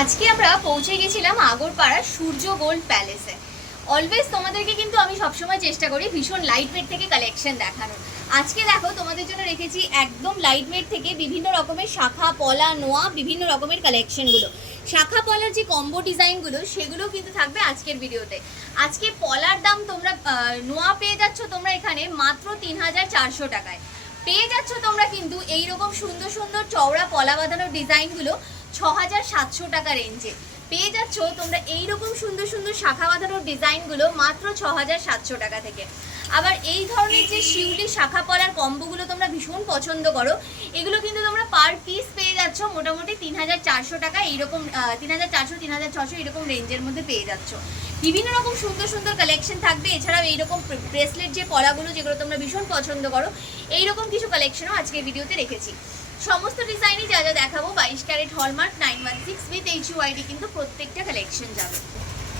আজকে আমরা পৌঁছে গেছিলাম আগরপাড়া সূর্য গোল্ড প্যালেসে। অলওয়েজ তোমাদেরকে কিন্তু আমি সবসময় চেষ্টা করি ভীষণ লাইট ওয়েট থেকে কালেকশন দেখানোর। আজকে দেখো তোমাদের জন্য রেখেছি একদম লাইট ওয়েট থেকে বিভিন্ন রকমের শাখা পলা নোয়া বিভিন্ন রকমের কালেকশনগুলো। শাখা পলার যে কম্বো ডিজাইনগুলো সেগুলো কিন্তু থাকবে আজকের ভিডিওতে। আজকে পলার দাম তোমরা নোয়া পেয়ে যাচ্ছ তোমরা এখানে মাত্র ৩,৪০০ টাকায়। পেয়ে যাচ্ছ তোমরা কিন্তু এইরকম সুন্দর সুন্দর চওড়া পলা বাঁধানোর ডিজাইনগুলো ৬,৭০০ টাকা রেঞ্জে পেয়ে যাচ্ছ তোমরা এইরকম সুন্দর সুন্দর শাখা বাঁধানোর ডিজাইনগুলো মাত্র ৬,৭০০ টাকা থেকে। আবার এই ধরনের যে শিউলি শাখা পলার কম্বোগুলো তোমরা ভীষণ পছন্দ করো, এগুলো কিন্তু তোমরা পার পিস পেয়ে যাচ্ছ মোটামুটি ৩,৪০০ টাকা, এইরকম ৩,৪০০ ৩,৬০০ এরকম রেঞ্জের মধ্যে পেয়ে যাচ্ছ। বিভিন্ন রকম সুন্দর সুন্দর কালেকশন থাকবে। এছাড়াও এইরকম ব্রেসলেট যে পলাগুলো যেগুলো তোমরা ভীষণ পছন্দ করো, এইরকম কিছু কালেকশনও আজকের ভিডিওতে রেখেছি। সমস্ত ডিজাইনই যা যা দেখাবো 22 ক্যারেট হলমার্ক 916 উইথ HUID কিন্তু প্রত্যেকটা কালেকশন যাবে।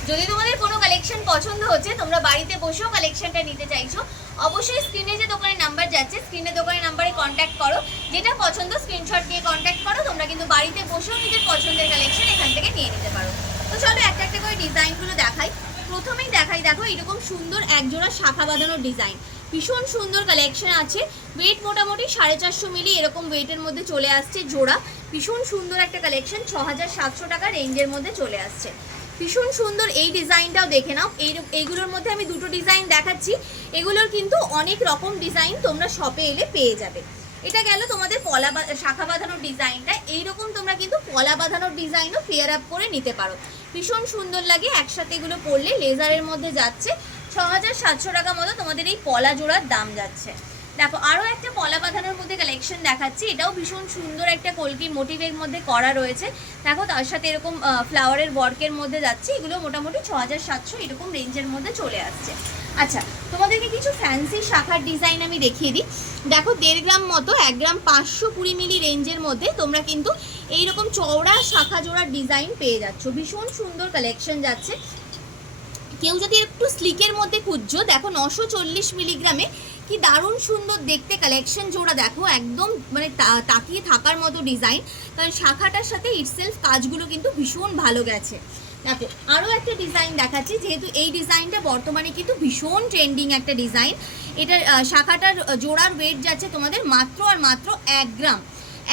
যদি তোমাদের কোনো কালেকশন পছন্দ হচ্ছে তোমরা বাড়িতে বসেও কালেকশনটা নিতে চাইছো, অবশ্যই স্ক্রিনে যে দোকানের নাম্বার যাচ্ছে স্ক্রিনে দোকানের নাম্বারে কন্ট্যাক্ট করো। যেটা পছন্দ স্ক্রিনশট দিয়ে কন্ট্যাক্ট করো, তোমরা কিন্তু বাড়িতে বসেও নিজের পছন্দের কালেকশন এখান থেকে নিয়ে নিতে পারো। তো চলো একটা একটা করে ডিজাইনগুলো দেখাই। প্রথমেই দেখাই, দেখো এরকম সুন্দর একজোড়া শাখা বাঁধানোর ডিজাইন, ভীষণ সুন্দর কালেকশন আছে। ওয়েট মোটামুটি 450 মিলি এরকম ওয়েটের মধ্যে চলে আসছে জোড়া। ভীষণ সুন্দর একটা কালেকশন, 6,700 টাকা রেঞ্জের মধ্যে চলে আসছে। ভীষণ সুন্দর এই ডিজাইনটাও দেখে নাও। এইগুলোর মধ্যে আমি দুটো ডিজাইন দেখাচ্ছি, এগুলোর কিন্তু অনেক রকম ডিজাইন তোমরা শপে এলে পেয়ে যাবে। এটা গেল তোমাদের পলা শাখা বাঁধানোর ডিজাইনটা। এইরকম তোমরা কিন্তু পলা বাঁধানোর ডিজাইনও পেয়ার আপ করে নিতে পারো, ভীষণ সুন্দর লাগে। একসাথে এগুলো পরলে লেজারের মধ্যে যাচ্ছে 6,700 টাকা মতো তোমাদের এই পলা জোড়ার দাম যাচ্ছে। দেখো আরও একটা পলা বাঁধানোর মধ্যে কালেকশন দেখাচ্ছি, এটাও ভীষণ সুন্দর একটা কলকি মোটিভের মধ্যে করা রয়েছে। দেখো তার সাথে এরকম ফ্লাওয়ারের ওয়ার্কের মধ্যে যাচ্ছে, এগুলো মোটামুটি 6,700 এরকম রেঞ্জের মধ্যে চলে আসছে। আচ্ছা, তোমাদেরকে কিছু ফ্যান্সি শাখার ডিজাইন আমি দেখিয়ে দিই। দেখো 1.5 গ্রাম মতো 1 গ্রাম 520 মিলি রেঞ্জের মধ্যে তোমরা কিন্তু এইরকম চওড়া শাখা জোড়ার ডিজাইন পেয়ে যাচ্ছ, ভীষণ সুন্দর কালেকশন যাচ্ছে। কেউ যদি একটু স্লিকের মধ্যে খুঁজছো, দেখো 940 মিলিগ্রামে কি দারুণ সুন্দর দেখতে কালেকশন জোড়া। দেখো একদম মানে তাকিয়ে থাকার মতো ডিজাইন, কারণ শাখাটার সাথে ইটসেলফ কাজগুলো কিন্তু ভীষণ ভালো গেছে। দেখো আরও একটা ডিজাইন দেখাচ্ছি, যেহেতু এই ডিজাইনটা বর্তমানে কিন্তু ভীষণ ট্রেন্ডিং একটা ডিজাইন। এটার শাখাটার জোড়ার ওয়েট যাচ্ছে তোমাদের মাত্র আর মাত্র 1 গ্রাম।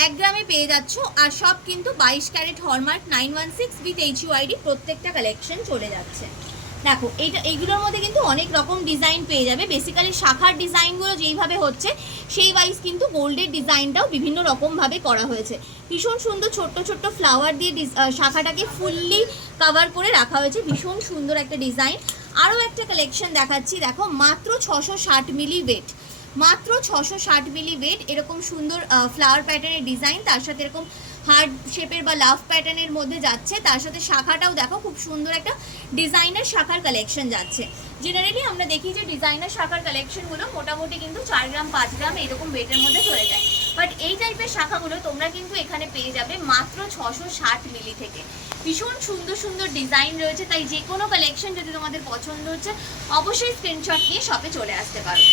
1 গ্রামে পেয়ে যাচ্ছ, আর সব কিন্তু 22 ক্যারেট হলমার্ক 916 উইথ HUID প্রত্যেকটা কালেকশন চলে যাচ্ছে। দেখো এইগুলোর মধ্যে কিন্তু অনেক রকম ডিজাইন পেয়ে যাবে। বেসিক্যালি শাখার ডিজাইনগুলো যেইভাবে হচ্ছে সেই ওয়াইজ কিন্তু গোল্ডের ডিজাইনটাও বিভিন্ন রকমভাবে করা হয়েছে। ভীষণ সুন্দর ছোট্ট ছোট্ট ফ্লাওয়ার দিয়ে শাখাটাকে ফুললি কভার করে রাখা হয়েছে, ভীষণ সুন্দর একটা ডিজাইন। আরও একটা কালেকশন দেখাচ্ছি, দেখো মাত্র 660 মিলি ওয়েট, মাত্র 660 মিলি ওয়েট। এরকম সুন্দর ফ্লাওয়ার প্যাটার্নের ডিজাইন, তার সাথে এরকম হার্ট শেপের বা লাভ প্যাটার্নের মধ্যে যাচ্ছে। তার সাথে শাখাটাও দেখো খুব সুন্দর একটা ডিজাইনার শাখার কালেকশন যাচ্ছে। জেনারেলি আমরা দেখি যে ডিজাইনার শাখার কালেকশনগুলো মোটামুটি কিন্তু 4 গ্রাম 5 গ্রাম এরকম ওয়েটের মধ্যে চলে যায়, বাট এই টাইপের শাখাগুলো তোমরা কিন্তু এখানে পেয়ে যাবে মাত্র 660 মিলি থেকে। ভীষণ সুন্দর সুন্দর ডিজাইন রয়েছে, তাই যে কোনো কালেকশন যদি তোমাদের পছন্দ হচ্ছে অবশ্যই স্ক্রিনশট নিয়ে শপে চলে আসতে পারো।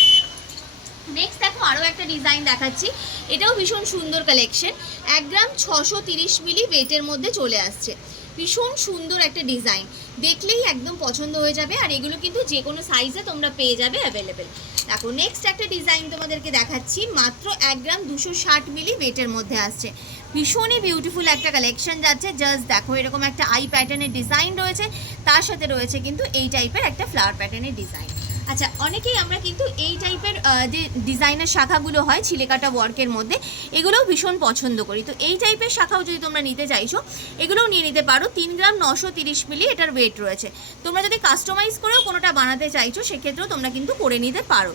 নেক্সট দেখো আরও একটা ডিজাইন দেখাচ্ছি, এটাও ভীষণ সুন্দর কালেকশন। 1 গ্রাম 630 মিলি ওয়েটের মধ্যে চলে আসছে, ভীষণ সুন্দর একটা ডিজাইন, দেখলেই একদম পছন্দ হয়ে যাবে। আর এগুলো কিন্তু যে কোনো সাইজে তোমরা পেয়ে যাবে অ্যাভেলেবেল। দেখো নেক্সট একটা ডিজাইন তোমাদেরকে দেখাচ্ছি, মাত্র 1 গ্রাম 260 মিলি ওয়েটের মধ্যে আসছে, ভীষণই বিউটিফুল একটা কালেকশন যাচ্ছে। জাস্ট দেখো এরকম একটা আই প্যাটার্নের ডিজাইন রয়েছে, তার সাথে রয়েছে কিন্তু এই টাইপের একটা ফ্লাওয়ার প্যাটার্নের ডিজাইন। আচ্ছা, অনেকেই আমরা কিন্তু এই টাইপের যে ডিজাইনের শাখাগুলো হয় ছিলেকাটা ওয়ার্কের মধ্যে, এগুলোও ভীষণ পছন্দ করি। তো এই টাইপের শাখাও যদি তোমরা নিতে চাইছো এগুলোও নিয়ে নিতে পারো। 3 গ্রাম 930 মিলি এটার ওয়েট রয়েছে। তোমরা যদি কাস্টমাইজ করেও কোনোটা বানাতে চাইছো সেক্ষেত্রেও তোমরা কিন্তু করে নিতে পারো।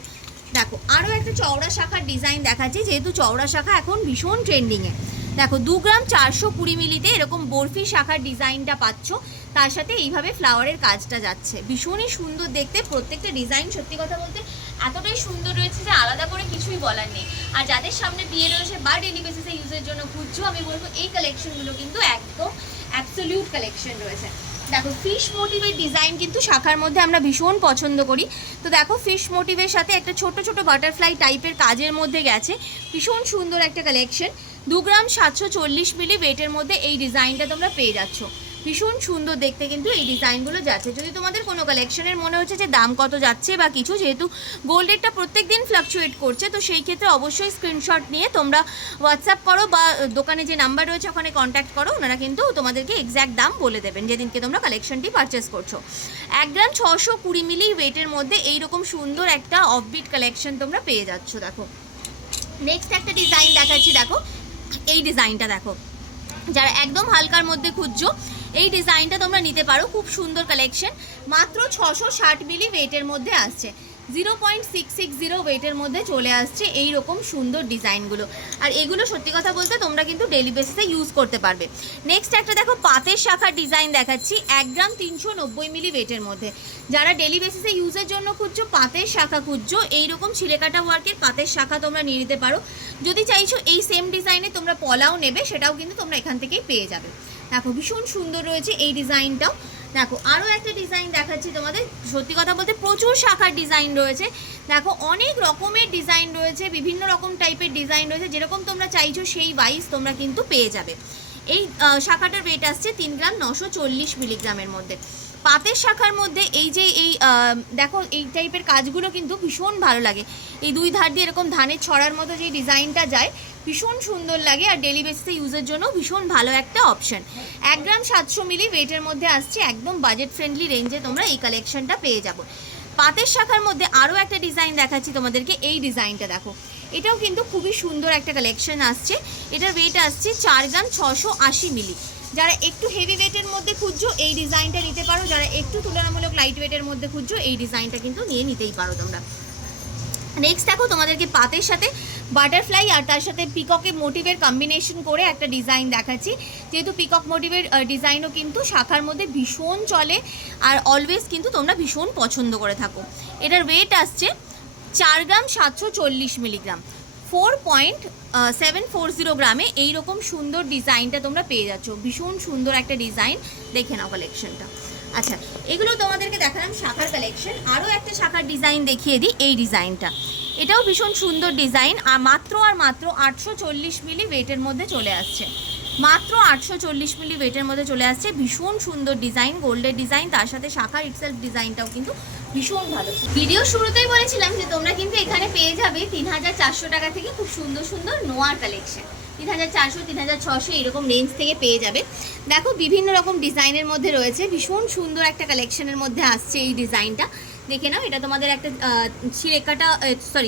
দেখো আরও একটা চওড়া শাখার ডিজাইন দেখাচ্ছি, যেহেতু চওড়া শাখা এখন ভীষণ ট্রেন্ডিংয়ে। দেখো 2 গ্রাম 420 মিলিতে এরকম বরফি শাখার ডিজাইনটা পাচ্ছ, তার সাথে এইভাবে ফ্লাওয়ারের কাজটা যাচ্ছে, ভীষণই সুন্দর দেখতে। প্রত্যেকটা ডিজাইন সত্যি কথা বলতে এতটাই সুন্দর রয়েছে যে আলাদা করে কিছুই বলার নেই। আর যাদের সামনে বিয়ে রয়েছে বা ডেলি বেসিসে ইউজের জন্য খুঁজছো, আমি বলবো এই কালেকশনগুলো কিন্তু একদম অ্যাবসলিউট কালেকশন রয়েছে। দেখো ফিশ মোটিভের ডিজাইন কিন্তু শাখার মধ্যে আমরা ভীষণ পছন্দ করি। তো দেখো ফিশ মোটিভের সাথে একটা ছোট ছোট বাটারফ্লাই টাইপের কাজের মধ্যে গেছে, ভীষণ সুন্দর একটা কালেকশন। 2 গ্রাম 740 মিলি ওয়েটের মধ্যে এই ডিজাইনটা তোমরা পেয়ে যাচ্ছ। ভীষণ সুন্দর দেখতে কিন্তু এই ডিজাইনগুলো যাচ্ছে। যদি তোমাদের কোনো কালেকশনের মনে হচ্ছে যে দাম কত যাচ্ছে বা কিছু, যেহেতু গোল্ড রেটটা প্রত্যেক দিন ফ্লাকচুয়েট করছে, তো সেই ক্ষেত্রে অবশ্যই স্ক্রিনশট নিয়ে তোমরা হোয়াটসঅ্যাপ করো বা দোকানে যে নাম্বার রয়েছে ওখানে কন্ট্যাক্ট করো, ওনারা কিন্তু তোমাদেরকে এক্স্যাক্ট দাম বলে দেবেন যেদিনকে তোমরা কালেকশনটি পারচেস করছো। 1 গ্রাম 620 মিলি ওয়েটের মধ্যে এইরকম সুন্দর একটা অফবিট কালেকশন তোমরা পেয়ে যাচ্ছ। দেখো নেক্সট একটা ডিজাইন দেখাচ্ছি, দেখো এই ডিজাইনটা দেখো, যারা একদম হালকার মধ্যে খুঁজছো এই ডিজাইনটা তোমরা নিতে পারো। খুব সুন্দর কালেকশন, মাত্র 660 মিলি ওয়েটের মধ্যে আসছে, 0.660 ওয়েটের মধ্যে চলে আসছে এই রকম সুন্দর ডিজাইনগুলো। আর এগুলো সত্যি কথা বলতে তোমরা কিন্তু ডেলি বেসিসে ইউজ করতে পারবে। নেক্সট একটা দেখো পাতের শাখার ডিজাইন দেখাচ্ছি, 1 গ্রাম 390 মিলি ওয়েটের মধ্যে। যারা ডেলি বেসিসে ইউজের জন্য খুঁজছো, পাতের শাখা খুঁজছো, এইরকম ছিলেকাটা ওয়ার্কের পাতের শাখা তোমরা নিয়ে নিতে পারো। যদি চাইছো এই সেম ডিজাইনে তোমরা পলাও নেবে, সেটাও কিন্তু তোমরা এখান থেকেই পেয়ে যাবে। দেখো ভীষণ সুন্দর রয়েছে এই ডিজাইনটাও। দেখো আরও একটা ডিজাইন দেখাচ্ছি তোমাদের, সত্যি কথা বলতে প্রচুর শাখার ডিজাইন রয়েছে। দেখো অনেক রকমের ডিজাইন রয়েছে, বিভিন্ন রকম টাইপের ডিজাইন রয়েছে, যেরকম তোমরা চাইছো সেই ওয়াইজ তোমরা কিন্তু পেয়ে যাবে। এই শাখাটার ওয়েট আসছে 3 গ্রাম 940 মিলিগ্রামের মধ্যে। পাতের শাখার মধ্যে এই যে দেখো এই টাইপের কাজগুলো কিন্তু ভীষণ ভালো লাগে। এই দুই ধার দিয়ে এরকম ধানের ছড়ার মতো যে ডিজাইনটা যায়, ভীষণ সুন্দর লাগে আর ডেলি বেসিসে ইউজের জন্য ভীষণ ভালো একটা অপশন। 1 গ্রাম 700 মিলি ওয়েটের মধ্যে আসছে, একদম বাজেট ফ্রেন্ডলি রেঞ্জে তোমরা এই কালেকশনটা পেয়ে যাবো। পাতের শাখার মধ্যে আরও একটা ডিজাইন দেখাচ্ছি তোমাদেরকে, এই ডিজাইনটা দেখো, এটাও কিন্তু খুবই সুন্দর একটা কালেকশন আসছে। এটার ওয়েট আসছে 4 গ্রাম 680 মিলি। যারা একটু হেভি ওয়েটের মধ্যে খুঁজছো এই ডিজাইনটা নিতে পারো, যারা একটু তুলনামূলক লাইট ওয়েটের মধ্যে খুঁজছো এই ডিজাইনটা কিন্তু নিয়ে নিতেই পারো তোমরা। নেক্সট দেখো তোমাদেরকে পাতের সাথে বাটারফ্লাই আর তার সাথে পিককের মোটিভের কম্বিনেশন করে একটা ডিজাইন দেখাচ্ছি। যেহেতু পিকক মোটিভের ডিজাইনও কিন্তু শাখার মধ্যে ভীষণ চলে আর অলওয়েজ কিন্তু তোমরা ভীষণ পছন্দ করে থাকো। এটার ওয়েট আসছে 4 গ্রাম 740 মিলিগ্রাম, 4.740 গ্রামে এইরকম সুন্দর ডিজাইনটা তোমরা পেয়ে যাচ্ছ। ভীষণ সুন্দর একটা ডিজাইন, দেখে নাও কালেকশনটা। আচ্ছা এগুলো তোমাদেরকে দেখালাম শাখার কালেকশন। আরও একটা শাখার ডিজাইন দেখিয়ে দিই, এই ডিজাইনটা, এটাও ভীষণ সুন্দর ডিজাইন আর মাত্র 840 মিলি ওয়েটের মধ্যে চলে আসছে, মাত্র 840 মিলি ওয়েটের মধ্যে চলে আসছে। ভীষণ সুন্দর ডিজাইন, গোল্ডের ডিজাইন, তার সাথে শাখার ইটসেলফ ডিজাইনটাও কিন্তু ভীষণ ভালো। ভিডিও শুরুতেই বলেছিলাম যে তোমরা কিন্তু এখানে পেয়ে যাবে 3400 টাকা থেকে খুব সুন্দর সুন্দর নোয়ার কালেকশন। 3400 3600 এরকম রেঞ্জ থেকে পেয়ে যাবে। দেখো বিভিন্ন রকম ডিজাইনের মধ্যে রয়েছে, ভীষণ সুন্দর একটা কালেকশনের মধ্যে আসছে এই ডিজাইনটা, দেখে নাও। এটা তোমাদের একটা ছিলেকাটা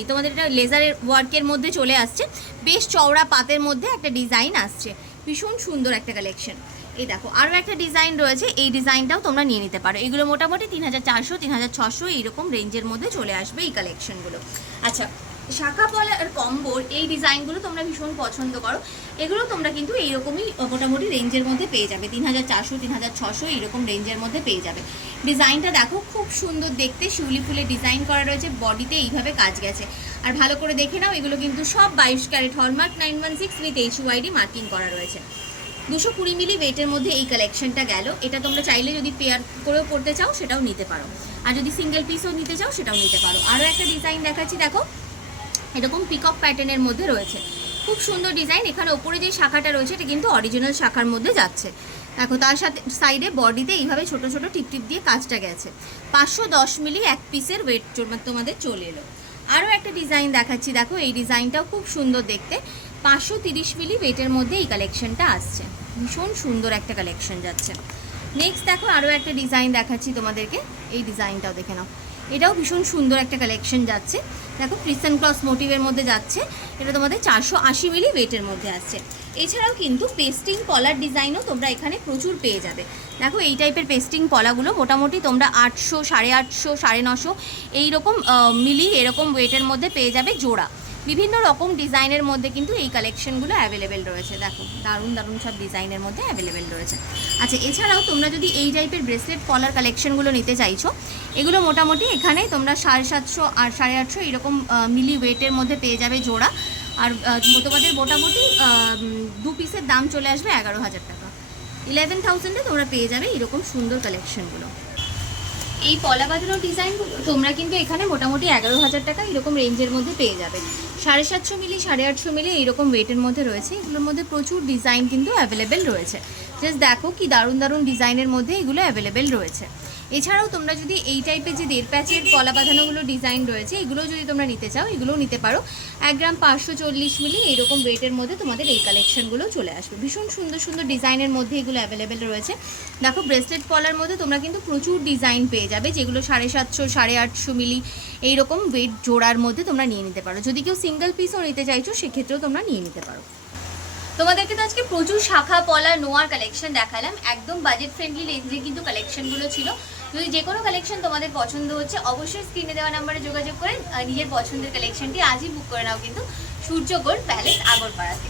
তোমাদের এটা লেজারের ওয়ার্কের মধ্যে চলে আসছে, বেশ চওড়া পাতের মধ্যে একটা ডিজাইন আসছে, ভীষণ সুন্দর একটা কালেকশন। এই দেখো আরও একটা ডিজাইন রয়েছে, এই ডিজাইনটাও তোমরা নিয়ে নিতে পারো। এগুলো মোটামুটি 3400 3600 এইরকম রেঞ্জের মধ্যে চলে আসবে এই কালেকশনগুলো। আচ্ছা শাখা পলার কম্বোর এই ডিজাইনগুলো তোমরা ভীষণ পছন্দ করো, এগুলো তোমরা কিন্তু এইরকমই মোটামুটি রেঞ্জের মধ্যে পেয়ে যাবে, 3400 3600 এইরকম রেঞ্জের মধ্যে পেয়ে যাবে। ডিজাইনটা দেখো খুব সুন্দর দেখতে, শিউলি ফুলের ডিজাইন করা রয়েছে, বডিতে এইভাবে কাজ গেছে। আর ভালো করে দেখে নাও, এগুলো কিন্তু সব 22 carat hallmark 916 with HUID marking করা রয়েছে। 220 মিলি ওয়েটের মধ্যে এই কালেকশনটা গেল। এটা তোমরা চাইলে যদি পেয়ার করেও পড়তে চাও সেটাও নিতে পারো, আর যদি সিঙ্গেল পিসও নিতে চাও সেটাও নিতে পারো। আরও একটা ডিজাইন দেখাচ্ছি, দেখো এরকম পিকক প্যাটার্নের মধ্যে রয়েছে, খুব সুন্দর ডিজাইন। এখানে ওপরে যে শাখাটা রয়েছে এটা কিন্তু অরিজিনাল শাখার মধ্যে যাচ্ছে। দেখো তার সাথে সাইডে বডিতে এইভাবে ছোট ছোট টিপ টিপ দিয়ে কাজটা গেছে। 510 মিলি এক পিসের ওয়েট তোমাদের চলে এলো। আরও একটা ডিজাইন দেখাচ্ছি, দেখো এই ডিজাইনটাও খুব সুন্দর দেখতে, 530 মিলি ওয়েটের মধ্যে এই কালেকশনটা আসছে, ভীষণ সুন্দর একটা কালেকশন যাচ্ছে। নেক্সট দেখো আরও একটা ডিজাইন দেখাচ্ছি তোমাদেরকে, এই ডিজাইনটাও দেখে নাও, এটাও ভীষণ সুন্দর একটা কালেকশন যাচ্ছে। দেখো ক্রিস্টান ক্রস মোটিভের মধ্যে যাচ্ছে, এটা তোমাদের 480 মিলি ওয়েটের মধ্যে আসছে। এছাড়াও কিন্তু পেস্টিং পলার ডিজাইনও তোমরা এখানে প্রচুর পেয়ে যাবে। দেখো এই টাইপের পেস্টিং পলাগুলো মোটামুটি তোমরা 800 850 950 এইরকম মিলি এরকম ওয়েটের মধ্যে পেয়ে যাবে জোড়া। বিভিন্ন রকম ডিজাইনের মধ্যে কিন্তু এই কালেকশনগুলো অ্যাভেলেবেল রয়েছে। দেখো দারুণ দারুণ সব ডিজাইনের মধ্যে অ্যাভেলেবেল রয়েছে। আচ্ছা এছাড়াও তোমরা যদি এই টাইপের ব্রেসলেট কলার কালেকশনগুলো নিতে চাইছো, এগুলো মোটামুটি এখানে তোমরা 750 আর 850 এরকম মিলি ওয়েটের মধ্যে পেয়ে যাবে জোড়া। আর তোমাদের মোটামুটি 2 পিসের দাম চলে আসবে 11,000 টাকা। 11,000-এ তোমরা পেয়ে যাবে এরকম সুন্দর কালেকশনগুলো। এই পলা বাঁধানো ডিজাইনগুলো তোমরা কিন্তু এখানে মোটামুটি 11,000 টাকা এরকম রেঞ্জের মধ্যে পেয়ে যাবে। 750 মিলি 850 মিলি এইরকম ওয়েটের মধ্যে রয়েছে। এগুলোর মধ্যে প্রচুর ডিজাইন কিন্তু অ্যাভেলেবেল রয়েছে। জাস্ট দেখো কি দারুণ দারুণ ডিজাইনের মধ্যে এগুলো অ্যাভেলেবেল রয়েছে। এছাড়াও তোমরা যদি এই টাইপের যে 1.5 প্যাচের পলা বাঁধানোগুলো ডিজাইন রয়েছে এগুলো যদি তোমরা নিতে চাও এগুলোও নিতে পারো। 1 গ্রাম 540 মিলি এইরকম ওয়েটের মধ্যে তোমাদের এই কালেকশনগুলো চলে আসবে। ভীষণ সুন্দর সুন্দর ডিজাইনের মধ্যে এগুলো অ্যাভেলেবেল রয়েছে। দেখো ব্রেসলেট পলার মধ্যে তোমরা কিন্তু প্রচুর ডিজাইন পেয়ে যাবে, যেগুলো 750 850 মিলি এইরকম ওয়েট জোড়ার মধ্যে তোমরা নিয়ে নিতে পারো। যদি কেউ সিঙ্গেল পিসও নিতে চাইছো সেক্ষেত্রেও তোমরা নিয়ে নিতে পারো। তোমাদেরকে তো আজকে প্রচুর শাখা পলা নোয়ার কালেকশন দেখালাম, একদম বাজেট ফ্রেন্ডলি রেঞ্জে কিন্তু কালেকশনগুলো ছিল। যদি যে কোনো কালেকশন তোমাদের পছন্দ হচ্ছে অবশ্যই স্ক্রিনে দেওয়া নাম্বারে যোগাযোগ করে নিজের পছন্দের কালেকশনটি আজই বুক করে নাও কিন্তু সূর্য গোল্ড প্যালেস আগরপাড়াতে।